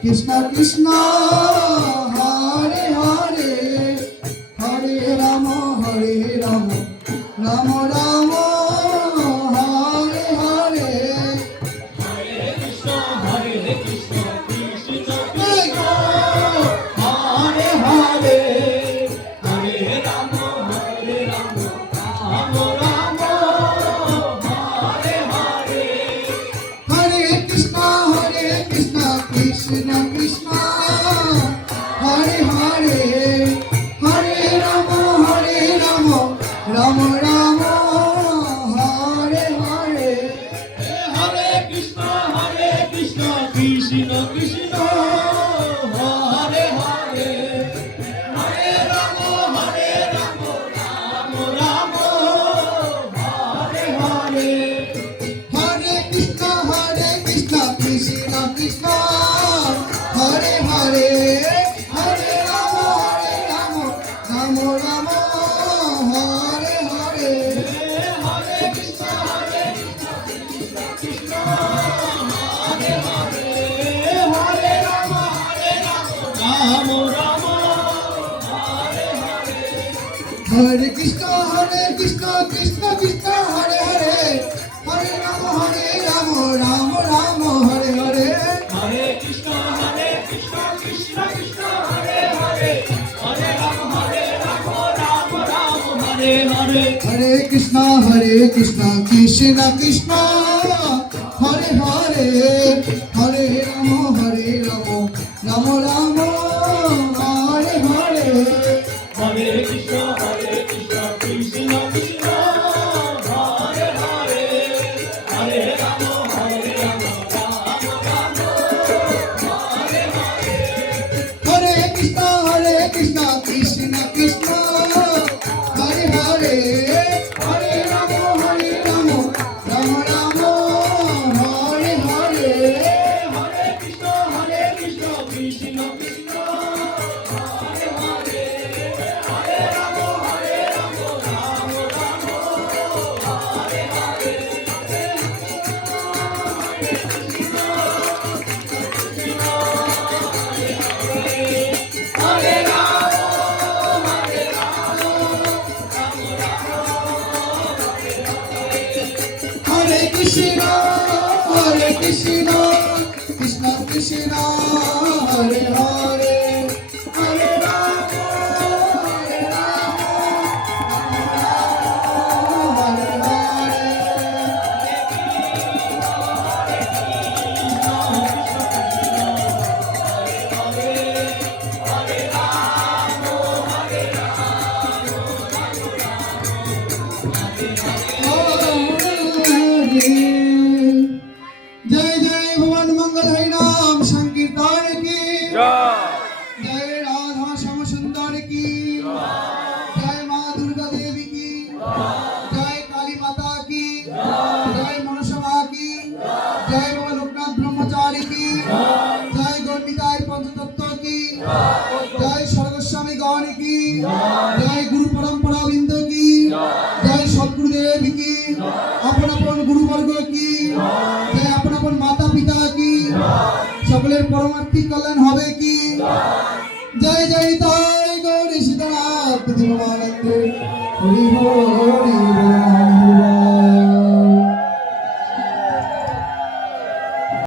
Krishna Krishna Hare Hare Hare Rama Rama Rama Hare Hare Hare Krishna Krishna Krishna Hare Hare Hare Rama Rama Rama Hare Hare Hare Krishna Krishna Krishna Hare Hare Hare Rama Rama Rama Hare Hare Hare Krishna Krishna Krishna Hare Hare Hare Rama Rama Rama Hare Hare Hare Krishna Krishna Krishna Hare Hare Hare Rama Rama Rama Hare Hare Hare Krishna Krishna Hare Hare Hare Rama Rama Rama Hare Hare Hare Krishna Krishna Krishna Hare Hare Hare Rama Rama Rama Hare Hare Hare Krishna Krishna Krishna Hare Hare Hare Rama Rama Hare Hare Hare Krishna Krishna Krishna Hare Hare Hare Rama Rama Rama Hare Hare Hare Krishna Krishna Krishna Hare Hare Hare Rama Rama Hare Hare Hare Krishna Krishna Krishna Hare Hare Hare Rama Rama Rama Hare Hare Hare Krishna Krishna Krishna Hare Hare Hare Rama Rama Hare Hare Hare Rama Hare Krishna Krishna Krishna Hare Hare Hare Rama Hare जय जय भगवान मंगल हरि नाम संकीर्तन की जय राधा श्याम सुंदर की जय माँ दुर्गा देवी की जय काली माता की जय मनसा की जय बाबा लोकनाथ ब्रह्मचारी की जय गौरनिताय पंचतत्व की जय सर्वस्वामी गौरी की जय गुरु परंपरा बिंद की जय सदगुरुदेव की अपन अपन गुरुवर्ग की जय अपन अपन माता पिता की सकलेर परमार्थी कल्याण होबे की जय जय ताई गौरी सीतानाथ दिवानंद हरि हरि बोल।